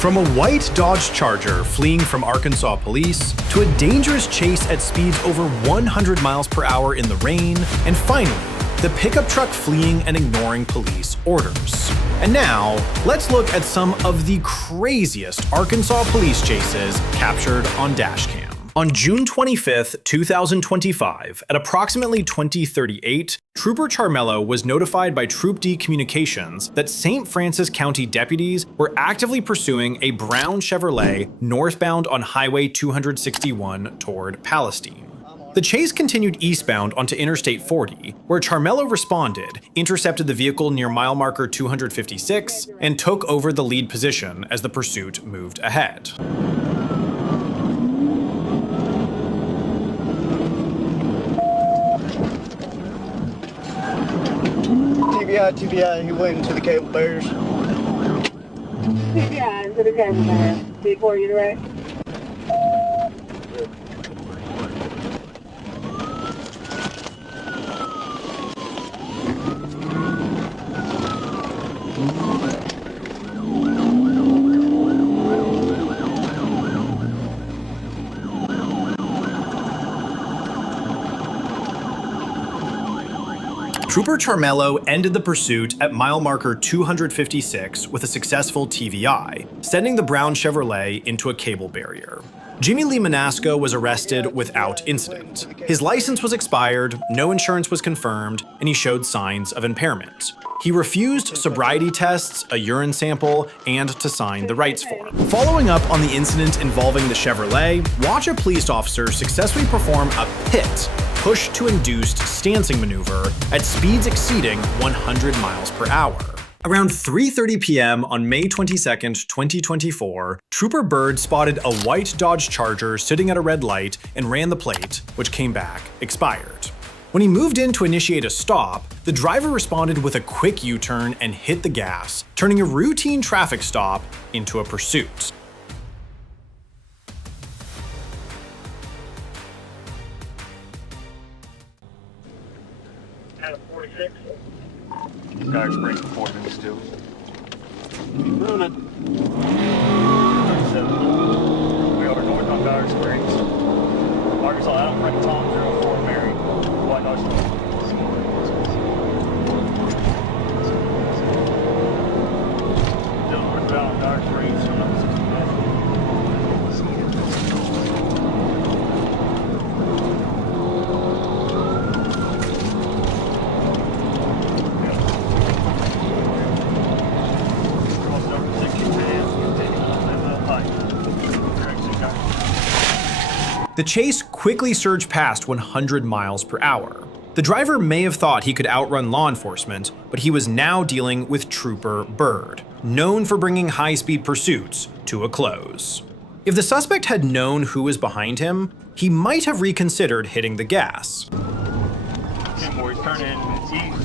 From a white Dodge Charger fleeing from Arkansas police, to a dangerous chase at speeds over 100 miles per hour in the rain, and finally, the pickup truck fleeing and ignoring police orders. And now, let's look at some of the craziest Arkansas police chases captured on Dashcam. On June 25, 2025, at approximately 20:38, Trooper Charmello was notified by Troop D Communications that St. Francis County deputies were actively pursuing a brown Chevrolet northbound on Highway 261 toward Palestine. The chase continued eastbound onto Interstate 40, where Charmello responded, intercepted the vehicle near mile marker 256, and took over the lead position as the pursuit moved ahead. TBI, he went into the cable bears. TBI, into the cable bears. D4, you right? Trooper Charmello ended the pursuit at mile marker 256 with a successful TVI, sending the brown Chevrolet into a cable barrier. Jimmy Lee Manasco was arrested without incident. His license was expired, no insurance was confirmed, and he showed signs of impairment. He refused sobriety tests, a urine sample, and to sign the rights form. Following up on the incident involving the Chevrolet, watch a police officer successfully perform a pit push-to-induced stancing maneuver at speeds exceeding 100 miles per hour. Around 3:30 p.m. on May 22, 2024, Trooper Bird spotted a white Dodge Charger sitting at a red light and ran the plate, which came back expired. When he moved in to initiate a stop, the driver responded with a quick U-turn and hit the gas, turning a routine traffic stop into a pursuit. Out of 46. Dodge Springs before me still. Moving. 37. We are north on Dodge Springs. Arkansas, I don't bring Tom 04 Mary. White Dodge. Still northbound on Dodge Springs. The chase quickly surged past 100 miles per hour. The driver may have thought he could outrun law enforcement, but he was now dealing with Trooper Bird, known for bringing high-speed pursuits to a close. If the suspect had known who was behind him, he might have reconsidered hitting the gas. He's turning east,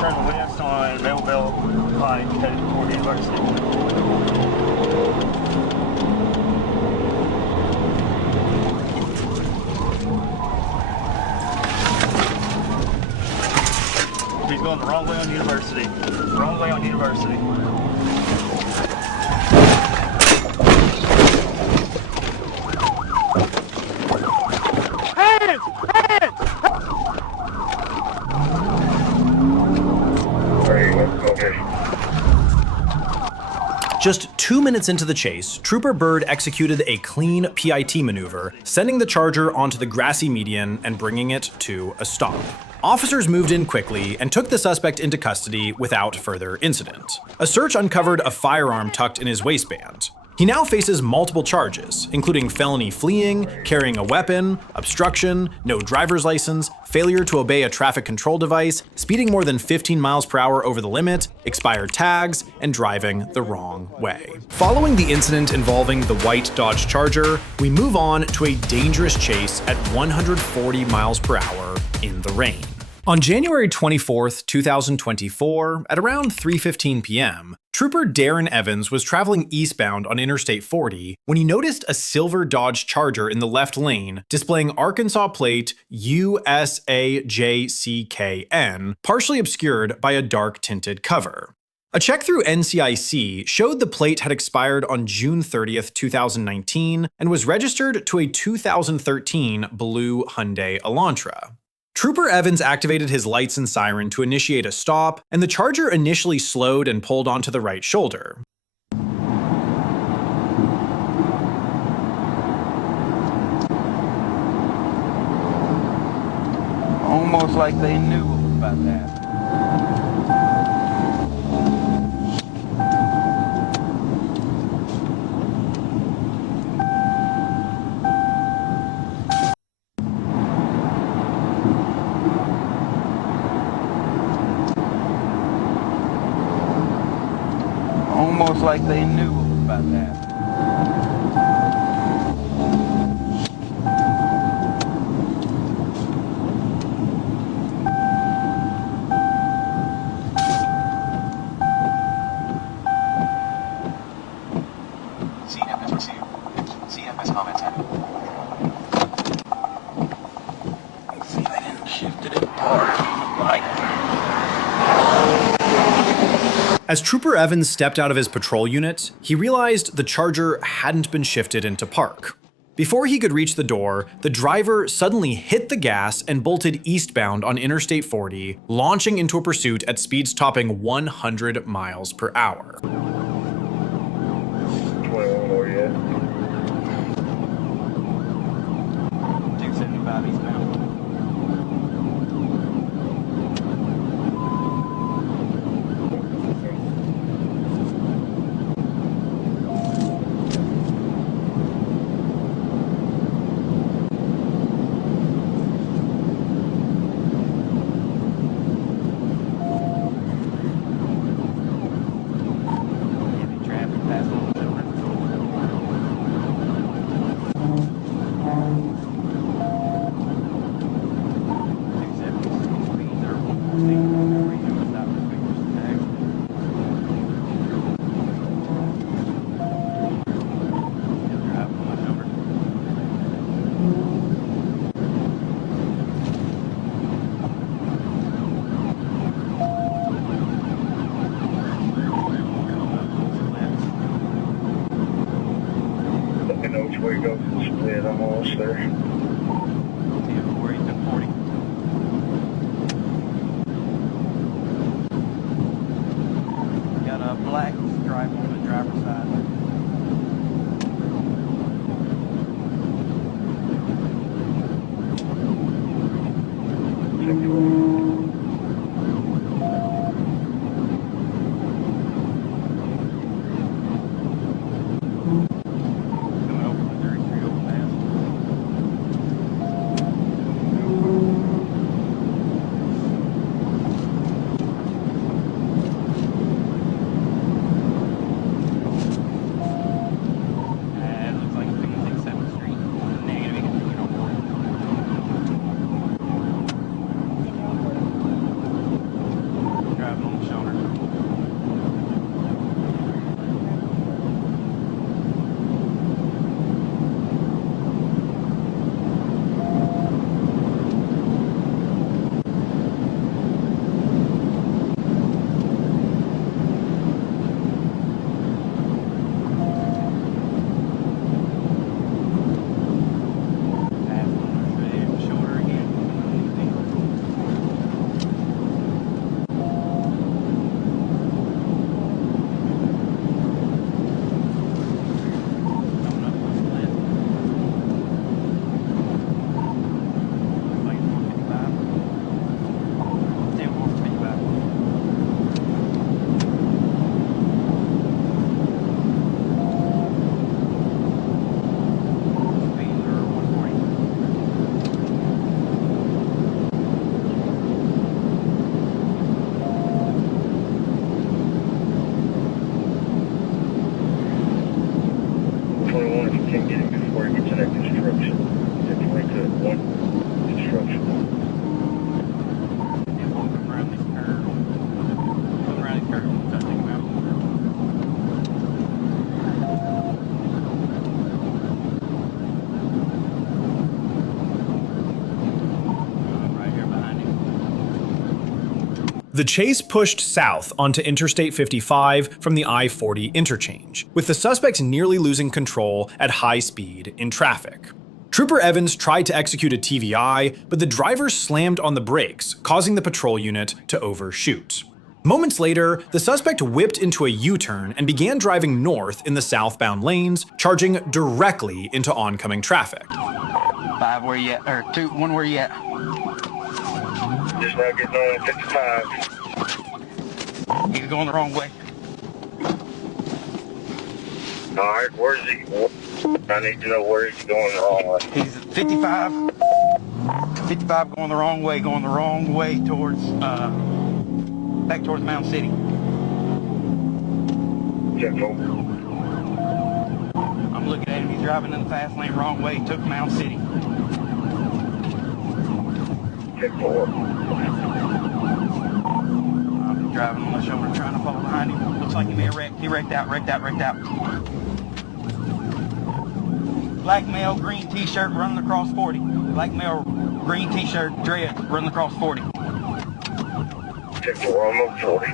turning west on Melville Pike, headed toward the university. He's going the wrong way on University. Wrong way on University. Hands! Hands! Just 2 minutes into the chase, Trooper Bird executed a clean PIT maneuver, sending the Charger onto the grassy median and bringing it to a stop. Officers moved in quickly and took the suspect into custody without further incident. A search uncovered a firearm tucked in his waistband. He now faces multiple charges, including felony fleeing, carrying a weapon, obstruction, no driver's license, failure to obey a traffic control device, speeding more than 15 miles per hour over the limit, expired tags, and driving the wrong way. Following the incident involving the white Dodge Charger, we move on to a dangerous chase at 140 miles per hour in the rain. On January 24, 2024, at around 3:15 p.m., Trooper Darren Evans was traveling eastbound on Interstate 40 when he noticed a silver Dodge Charger in the left lane displaying Arkansas plate USAJCKN, partially obscured by a dark tinted cover. A check through NCIC showed the plate had expired on June 30th, 2019, and was registered to a 2013 blue Hyundai Elantra. Trooper Evans activated his lights and siren to initiate a stop, and the Charger initially slowed and pulled onto the right shoulder. Almost like they knew about that. Almost like they knew about that. CFS received. CFS comments have. See, they didn't shift it apart. Like. As Trooper Evans stepped out of his patrol unit, he realized the Charger hadn't been shifted into park. Before he could reach the door, the driver suddenly hit the gas and bolted eastbound on Interstate 40, launching into a pursuit at speeds topping 100 miles per hour. 21 more yet. 275 eastbound. Let me know which way you go for the split. I'm almost there. 10, 40 to 40. Got a black stripe on the driver's side. Coming over Missouri Street overpass. It looks like it's going to take 7th Street. Negative, you can get on board. Driving on the shoulder. Shoulder again. Coming up with split. Like 455. 10, 455. Speeds are 140. If you can't get it before you get to that construction. Definitely to one construction. And we'll come around this curve. Come around this curve and try to take him out. Right here behind him. The chase pushed south onto Interstate 55 from the I-40 interchange, with the suspect nearly losing control at high speed in traffic. Trooper Evans tried to execute a TVI, but the driver slammed on the brakes, causing the patrol unit to overshoot. Moments later, the suspect whipped into a U-turn and began driving north in the southbound lanes, charging directly into oncoming traffic. 5, where you at? Or 2, 1, where you at? Just now getting on 55. He's going the wrong way. All right, where's he? I need to know where he's going the wrong way. He's 55. 55 going the wrong way towards, back towards Mountain City. Check over. I'm looking at him. He's driving in the fast lane wrong way. Took Mountain City. Check forward. I'm driving on my shoulder, trying to follow behind him. Looks like he may have wrecked. He wrecked out. Black male, green t-shirt, running across 40. Black male, green t-shirt, dread, running across 40. Check forward on 40.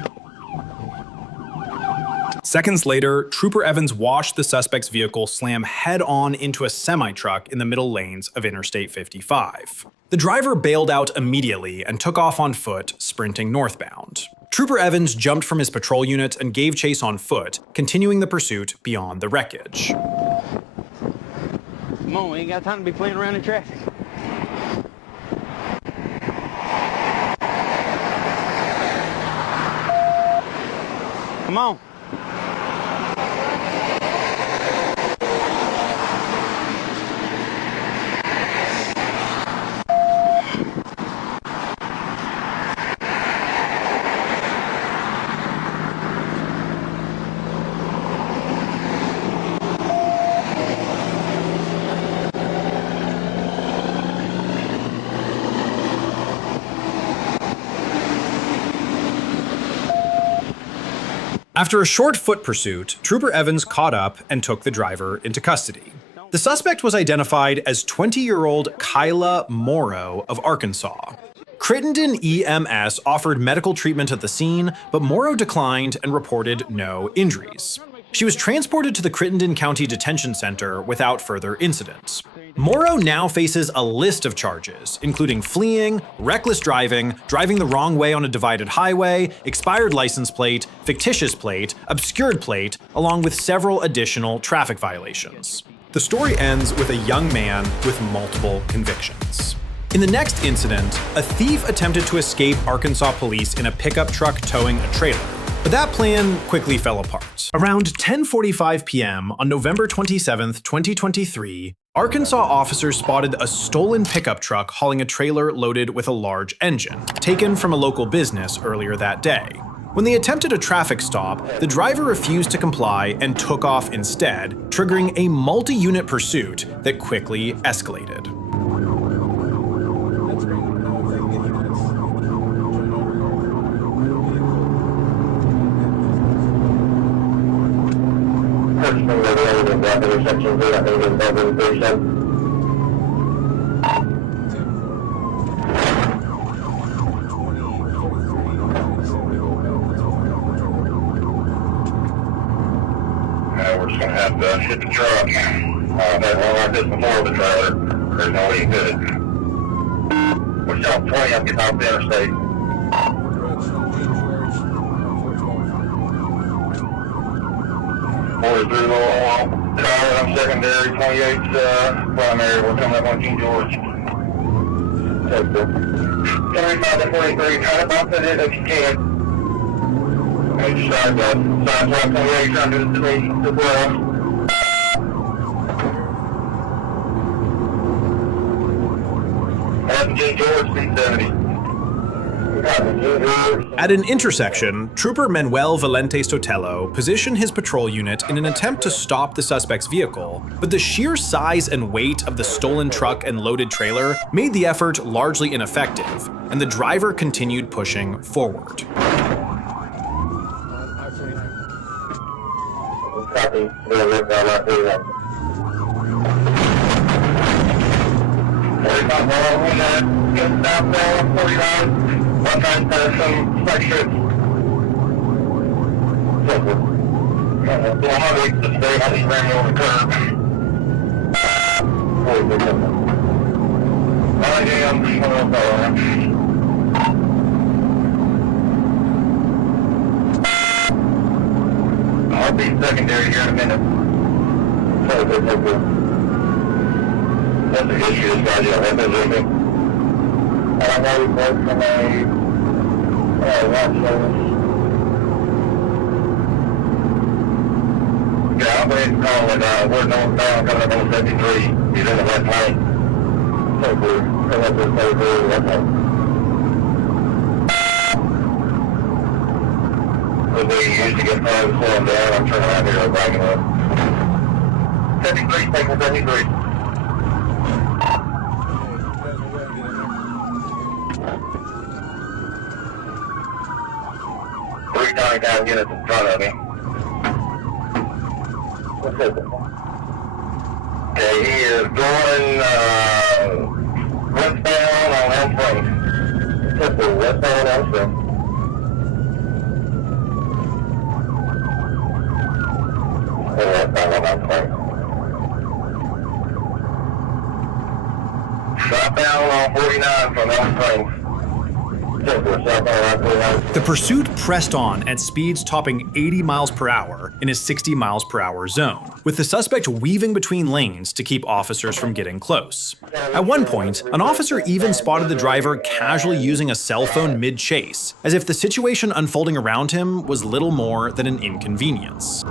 Seconds later, Trooper Evans watched the suspect's vehicle slam head-on into a semi-truck in the middle lanes of Interstate 55. The driver bailed out immediately and took off on foot, sprinting northbound. Trooper Evans jumped from his patrol unit and gave chase on foot, continuing the pursuit beyond the wreckage. Come on, we ain't got time to be playing around in traffic. Come on. After a short foot pursuit, Trooper Evans caught up and took the driver into custody. The suspect was identified as 20-year-old Kyla Morrow of Arkansas. Crittenden EMS offered medical treatment at the scene, but Morrow declined and reported no injuries. She was transported to the Crittenden County Detention Center without further incidents. Morrow now faces a list of charges, including fleeing, reckless driving, driving the wrong way on a divided highway, expired license plate, fictitious plate, obscured plate, along with several additional traffic violations. The story ends with a young man with multiple convictions. In the next incident, a thief attempted to escape Arkansas police in a pickup truck towing a trailer. But that plan quickly fell apart. Around 10:45 p.m. on November 27, 2023, Arkansas officers spotted a stolen pickup truck hauling a trailer loaded with a large engine, taken from a local business earlier that day. When they attempted a traffic stop, the driver refused to comply and took off instead, triggering a multi-unit pursuit that quickly escalated. We're just going to have to hit the truck. I've had one like this before with the trailer. There's no way you could. We're still 20 up getting off the interstate. Boys through the little car, I'm secondary, 28's primary. We're coming up on King George. Take it. 25 to 43, try to bump it in if you can. Hey, start that. Sign 128, trying to do the speed as well. King George, speed 70. At an intersection, Trooper Manuel Valente Sotelo positioned his patrol unit in an attempt to stop the suspect's vehicle, but the sheer size and weight of the stolen truck and loaded trailer made the effort largely ineffective, and the driver continued pushing forward. Copy. Get southbound 49. I'm trying to some spike strips. I'm on the stay, I just ran me over the curb. Alright, yeah, I'm just going to go. I'll be secondary here in a minute. That's the issue, this guy, yeah, that doesn't anything. I know we broke from a watch service. Yeah, I'm ready to call it, we're northbound coming up on 73. He's in the left lane. So we're coming up with 73 left lane. When we usually get time to slow him down, I'm turning around here and backing up. 73, taking 73. Three tiny down units in front of me. What's this? Okay, he is going westbound on Elm Springs. What's this? Westbound on Elm Springs. Southbound on 49 from Elm Springs. The pursuit pressed on at speeds topping 80 miles per hour in a 60 miles per hour zone, with the suspect weaving between lanes to keep officers from getting close. At one point, an officer even spotted the driver casually using a cell phone mid-chase, as if the situation unfolding around him was little more than an inconvenience.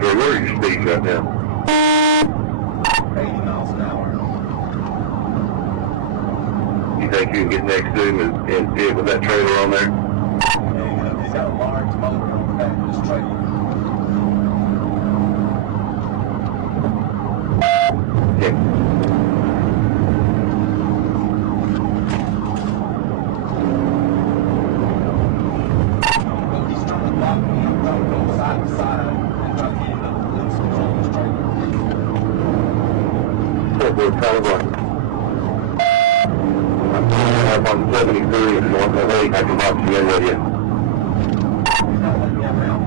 Where are your speeds right now? 80 miles an hour. You think you can get next to him and see it with that trailer on there? Yeah, he's got a large motor on the back of his trailer. Yeah. He's trying to block me. I'm trying to go side to side and try to get him to lose control of his trailer. I'm on 73 and north of 8. I can box you in with you. He's not letting me around.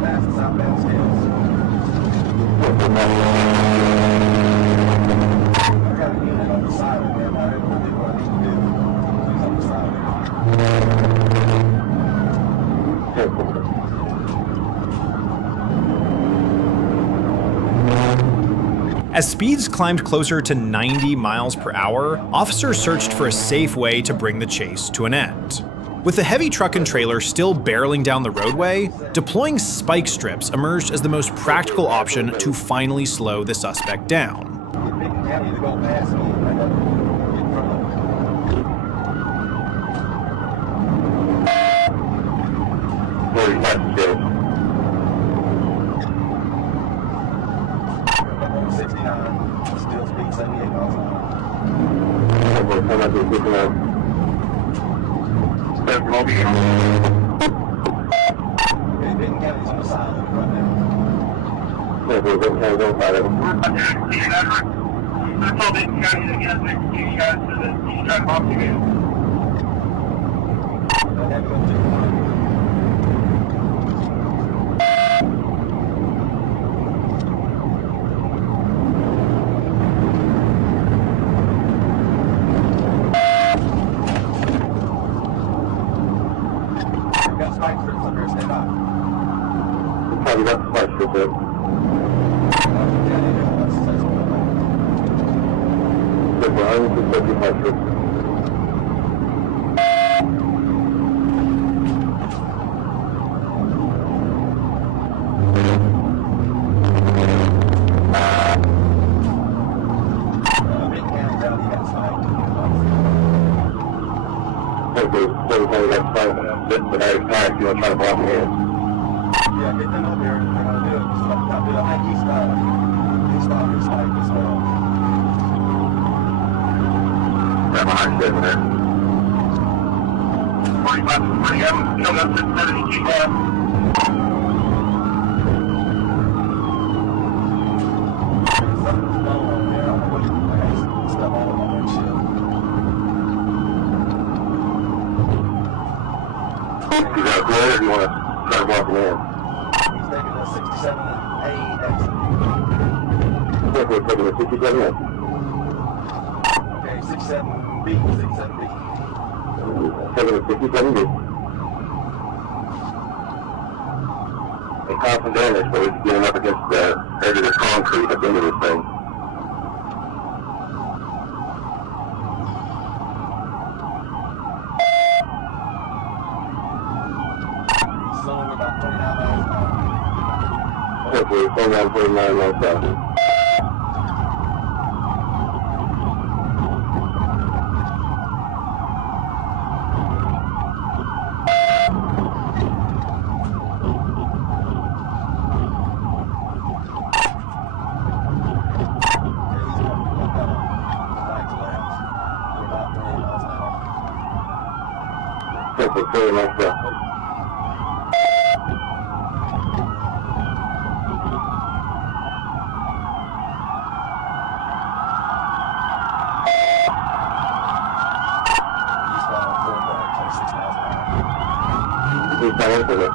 Fast southbound scales. I got a unit on the side of him. I didn't really do what I need to do. He's on the side of him. As speeds climbed closer to 90 miles per hour, officers searched for a safe way to bring the chase to an end. With the heavy truck and trailer still barreling down the roadway, deploying spike strips emerged as the most practical option to finally slow the suspect down. Big county to go past me. I got to get in front of him. 45 still. 69, still speed 78 miles an hour. Benton County's on the side of it right now. I told Benton County that he has to execute you guys so that he's trying to box you in. I have to go to got spike strips up here, stay by. Probably got the spike strip there. Yeah, they do. That's what I'm Step behind the spike strip. just the night time, you know, trying to block me in. Yeah, get them up here. They're gonna do it. Stop it on that east side. East side, east side, east side. Right behind you there. 45 to 40, I'm coming up to 70, keep going. Something's going on there. I don't know what stuff all over that shit. You got a clear, or do you want to try to block me in? He's taking the 67A exit. We're taking the 67 in. Okay, 67B, 67B. Taking the 67 in. And constant damage, so it's getting up against the edge of the concrete at the end of this thing. Slowing about 29 miles an hour. Hopefully, it's going down 49 miles south. Hopefully, 40 miles south. He's not into it.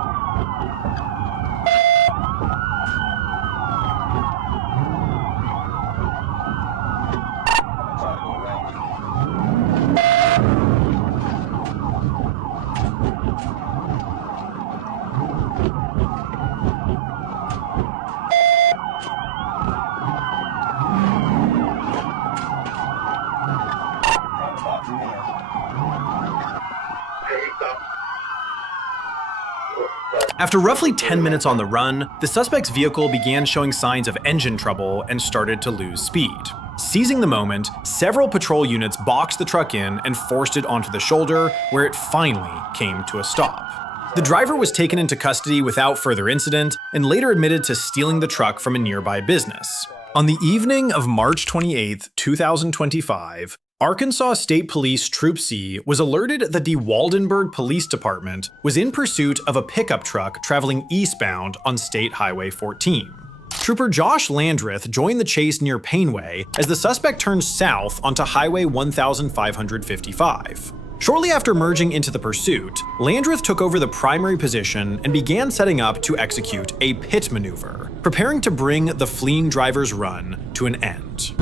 After roughly 10 minutes on the run, the suspect's vehicle began showing signs of engine trouble and started to lose speed. Seizing the moment, several patrol units boxed the truck in and forced it onto the shoulder, where it finally came to a stop. The driver was taken into custody without further incident and later admitted to stealing the truck from a nearby business. On the evening of March 28, 2025, Arkansas State Police Troop C was alerted that the Waldenburg Police Department was in pursuit of a pickup truck traveling eastbound on State Highway 14. Trooper Josh Landreth joined the chase near Painway as the suspect turned south onto Highway 1555. Shortly after merging into the pursuit, Landreth took over the primary position and began setting up to execute a pit maneuver, preparing to bring the fleeing driver's run to an end.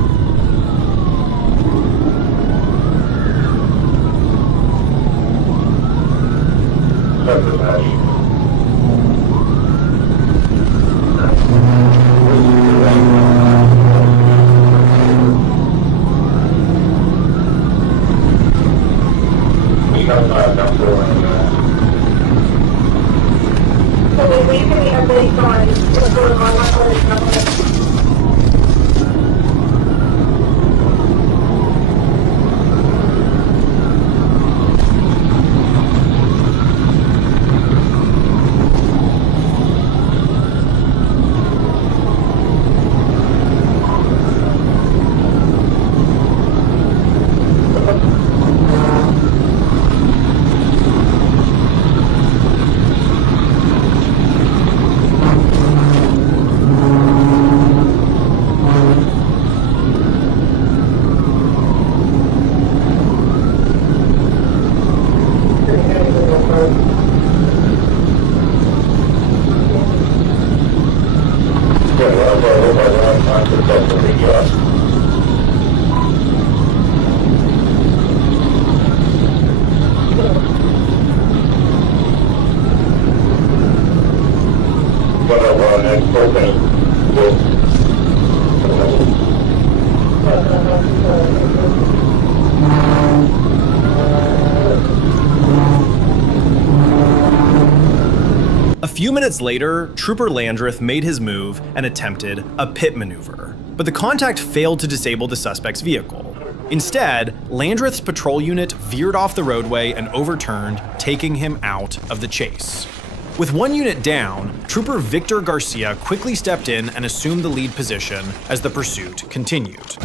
A few minutes later, Trooper Landreth made his move and attempted a pit maneuver, but the contact failed to disable the suspect's vehicle. Instead, Landreth's patrol unit veered off the roadway and overturned, taking him out of the chase. With one unit down, Trooper Victor Garcia quickly stepped in and assumed the lead position as the pursuit continued.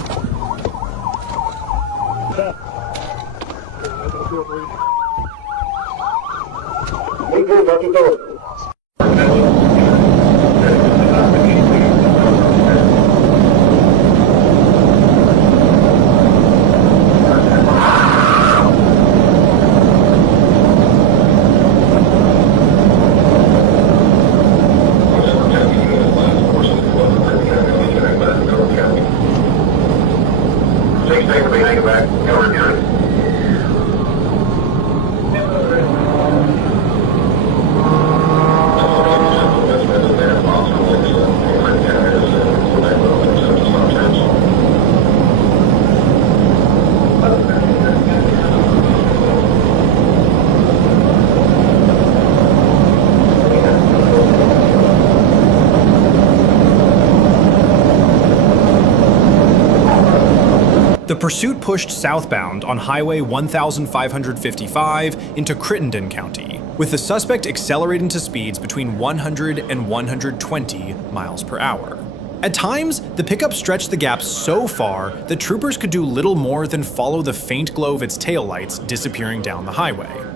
The pursuit pushed southbound on Highway 1555 into Crittenden County, with the suspect accelerating to speeds between 100 and 120 miles per hour. At times, the pickup stretched the gap so far that troopers could do little more than follow the faint glow of its taillights disappearing down the highway.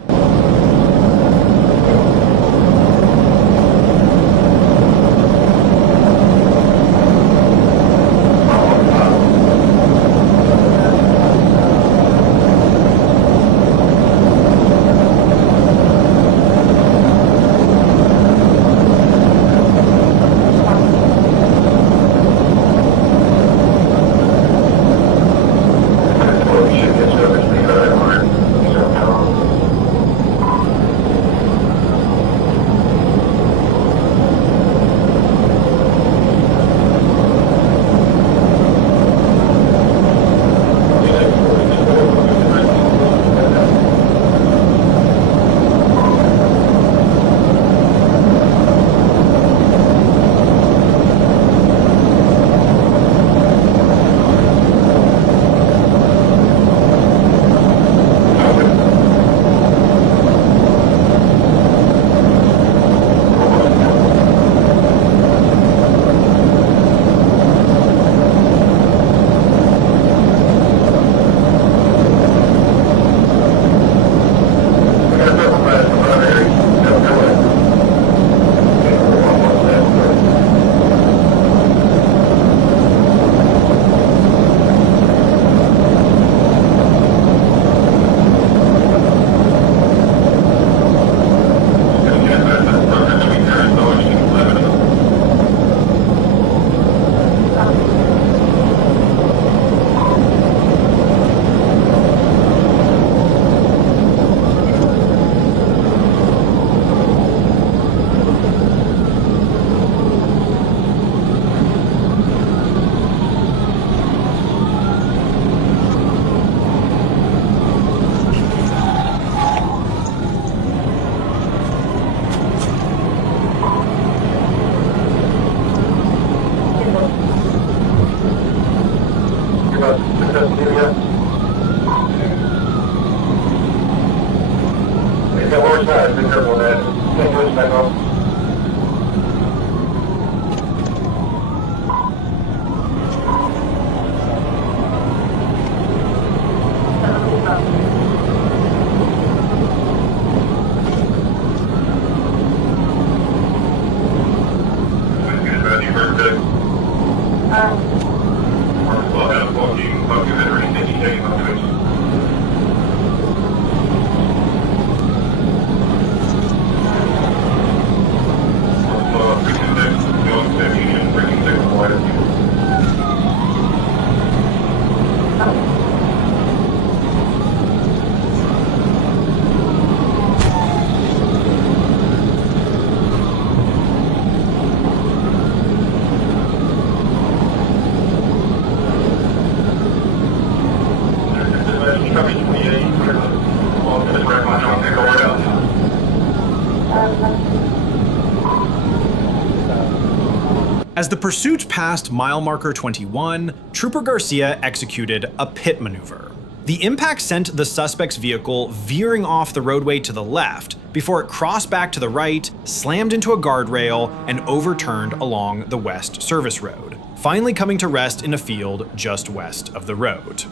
As the pursuit passed mile marker 21, Trooper Garcia executed a pit maneuver. The impact sent the suspect's vehicle veering off the roadway to the left before it crossed back to the right, slammed into a guardrail, and overturned along the West Service Road, finally coming to rest in a field just west of the road.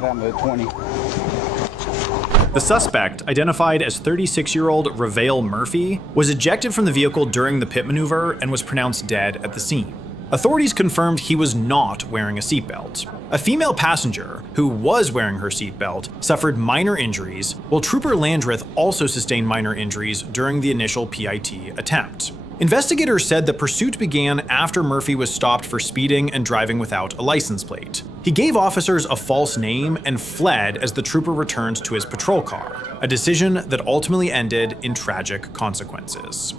Down to 20. The suspect, identified as 36-year-old Revale Murphy, was ejected from the vehicle during the pit maneuver and was pronounced dead at the scene. Authorities confirmed he was not wearing a seatbelt. A female passenger, who was wearing her seatbelt, suffered minor injuries, while Trooper Landreth also sustained minor injuries during the initial PIT attempt. Investigators said the pursuit began after Murphy was stopped for speeding and driving without a license plate. He gave officers a false name and fled as the trooper returned to his patrol car, a decision that ultimately ended in tragic consequences.